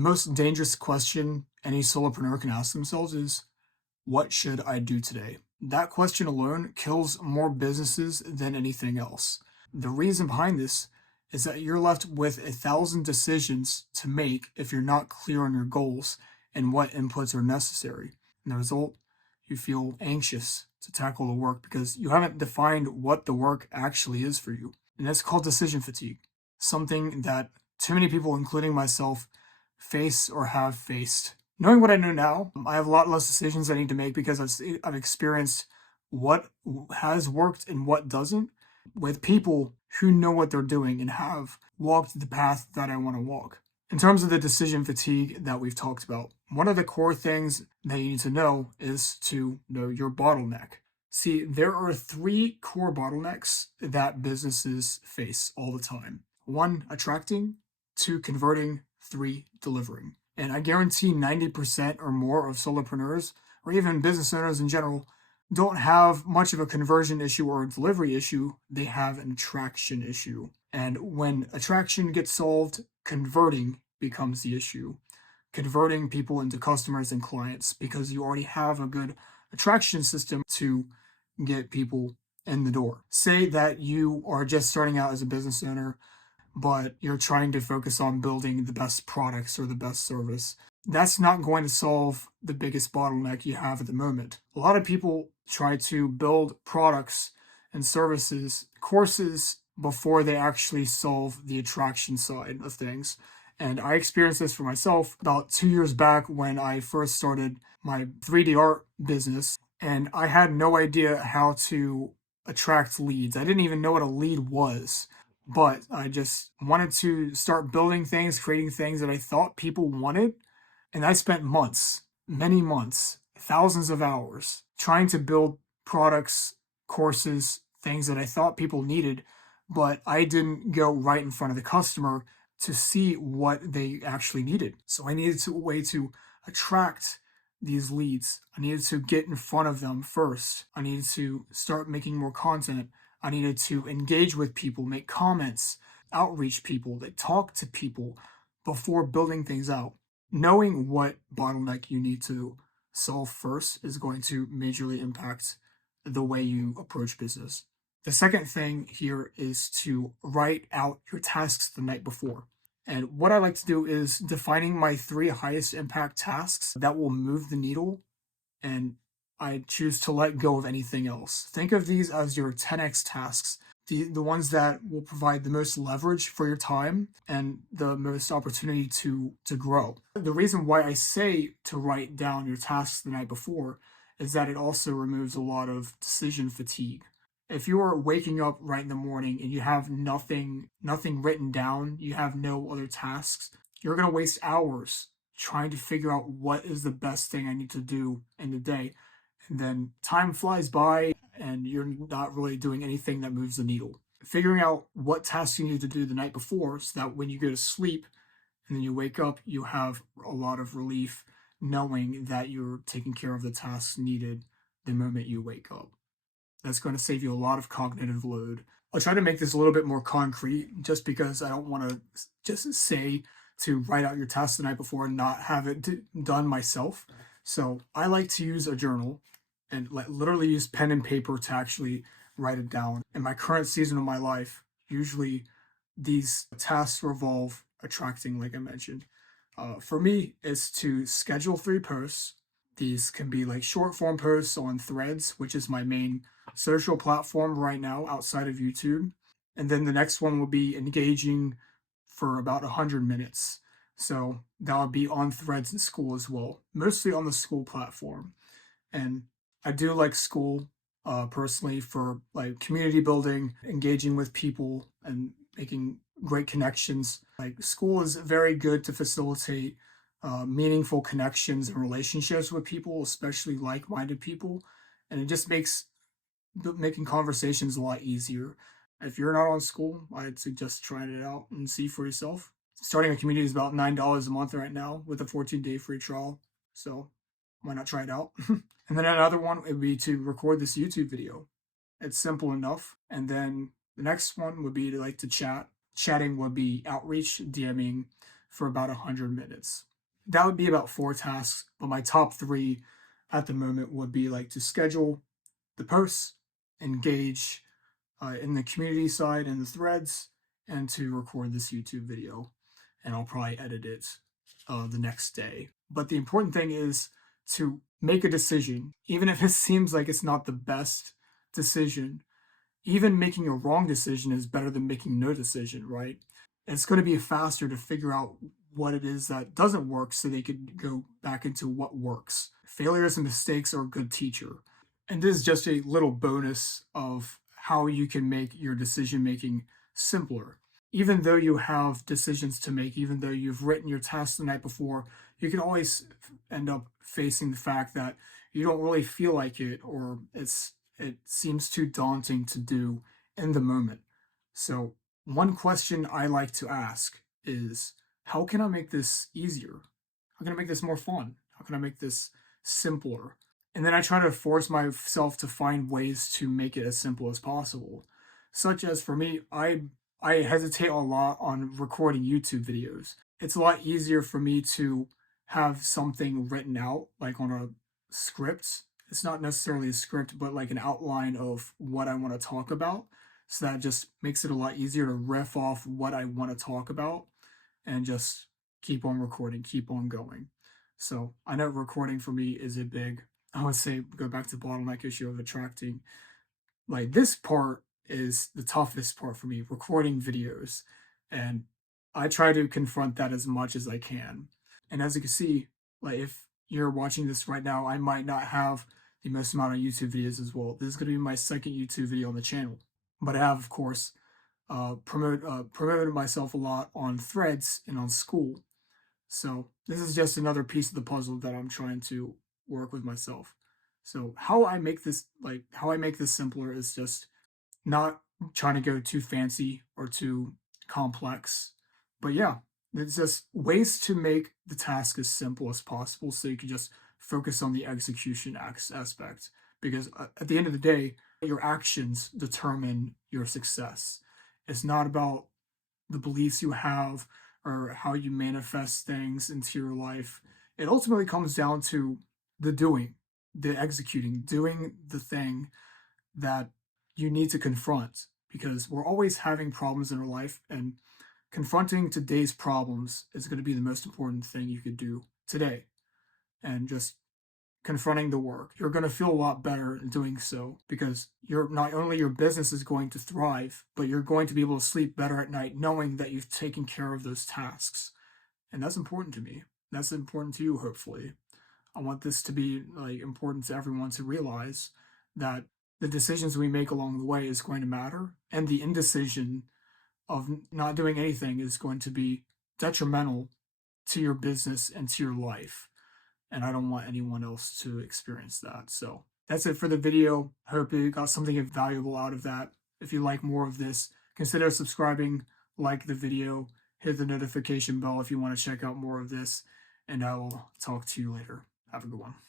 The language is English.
The most dangerous question any solopreneur can ask themselves is, what should I do today? That question alone kills more businesses than anything else. The reason behind this is that you're left with 1,000 decisions to make if you're not clear on your goals and what inputs are necessary. And the result, you feel anxious to tackle the work because you haven't defined what the work actually is for you. And that's called decision fatigue, something that too many people, including myself, face or have faced. Knowing what I know now, I have a lot less decisions I need to make because I've experienced what has worked and what doesn't with people who know what they're doing and have walked the path that I want to walk. In terms of the decision fatigue that we've talked about, one of the core things that you need to know is to know your bottleneck. See, there are three core bottlenecks that businesses face all the time. One, attracting; two, converting; three, delivering. And I guarantee 90% or more of solopreneurs, or even business owners in general, don't have much of a conversion issue or a delivery issue. They have an attraction issue. And when attraction gets solved, converting becomes the issue. Converting people into customers and clients because you already have a good attraction system to get people in the door. Say that you are just starting out as a business owner, but you're trying to focus on building the best products or the best service. That's not going to solve the biggest bottleneck you have at the moment. A lot of people try to build products and services, courses, before they actually solve the attraction side of things. And I experienced this for myself about 2 years back when I first started my 3D art business. And I had no idea how to attract leads. I didn't even know what a lead was, but I just wanted to start building things, creating things that I thought people wanted. And I spent months, many months, thousands of hours trying to build products, courses, things that I thought people needed, but I didn't go right in front of the customer to see what they actually needed. So I needed a way to attract these leads. I needed to get in front of them first. I needed to start making more content. I needed to engage with people, make comments, outreach people, that talk to people before building things out. Knowing what bottleneck you need to solve first is going to majorly impact the way you approach business. The second thing here is to write out your tasks the night before. And what I like to do is defining my 3 highest impact tasks that will move the needle, and I choose to let go of anything else. Think of these as your 10x tasks, the ones that will provide the most leverage for your time and the most opportunity to grow. The reason why I say to write down your tasks the night before is that it also removes a lot of decision fatigue. If you are waking up right in the morning and you have nothing written down, you have no other tasks, you're going to waste hours trying to figure out what is the best thing I need to do in the day. And then time flies by and you're not really doing anything that moves the needle. Figuring out what tasks you need to do the night before so that when you go to sleep and then you wake up, you have a lot of relief knowing that you're taking care of the tasks needed the moment you wake up. That's going to save you a lot of cognitive load. I'll try to make this a little bit more concrete just because I don't want to just say to write out your tasks the night before and not have it done myself. So I like to use a journal and literally use pen and paper to actually write it down. In my current season of my life, usually these tasks revolve attracting, like I mentioned. For me, it's to schedule 3 posts. These can be like short form posts on Threads, which is my main social platform right now outside of YouTube. And then the next one will be engaging for about 100 minutes. So that would be on Threads in school as well, mostly on the school platform. And I do like school personally for like community building, engaging with people, and making great connections. Like school is very good to facilitate meaningful connections and relationships with people, especially like-minded people, and it just makes making conversations a lot easier. If you're not on school, I'd suggest trying it out and see for yourself. Starting a community is about $9 a month right now with a 14-day free trial, so why not try it out? And then another one would be to record this YouTube video. It's simple enough. And then the next one would be to chat. Chatting would be outreach, DMing for about 100 minutes. That would be about 4 tasks, but my top three at the moment would be like to schedule the posts, engage in the community side and the threads, and to record this YouTube video. And I'll probably edit it the next day. But the important thing is to make a decision, even if it seems like it's not the best decision. Even making a wrong decision is better than making no decision, right? It's going to be faster to figure out what it is that doesn't work so they could go back into what works. Failures and mistakes are a good teacher. And this is just a little bonus of how you can make your decision making simpler. Even though you have decisions to make, even though you've written your task the night before, you can always end up facing the fact that you don't really feel like it, or it seems too daunting to do in the moment. So, one question I like to ask is, how can I make this easier? How can I make this more fun? How can I make this simpler? And then I try to force myself to find ways to make it as simple as possible. Such as for me, I hesitate a lot on recording YouTube videos. It's a lot easier for me to have something written out, like on a script. It's not necessarily a script, but like an outline of what I want to talk about. So that just makes it a lot easier to riff off what I want to talk about and just keep on recording, keep on going. So I know recording for me is a big, I would say, go back to the bottleneck issue of attracting. Like this part is the toughest part for me, recording videos. And I try to confront that as much as I can. And as you can see, like if you're watching this right now, I might not have the most amount of YouTube videos as well. This is going to be my second YouTube video on the channel. But I have, of course, promoted myself a lot on threads and on school. So this is just another piece of the puzzle that I'm trying to work with myself. So how I make this simpler is just not trying to go too fancy or too complex. But yeah, it's just ways to make the task as simple as possible so you can just focus on the execution aspect. Because at the end of the day, your actions determine your success. It's not about the beliefs you have or how you manifest things into your life. It ultimately comes down to the doing, the executing, doing the thing that you need to confront, because we're always having problems in our life, and confronting today's problems is going to be the most important thing you could do today. And just confronting the work, you're going to feel a lot better in doing so, because you're not only your business is going to thrive, but you're going to be able to sleep better at night knowing that you've taken care of those tasks. And that's important to me. That's important to you, hopefully. I want this to be like important to everyone to realize that the decisions we make along the way is going to matter, and the indecision of not doing anything is going to be detrimental to your business and to your life. And I don't want anyone else to experience that. So that's it for the video. I hope you got something valuable out of that. If you like more of this, consider subscribing, like the video, hit the notification bell if you want to check out more of this, and I will talk to you later. Have a good one.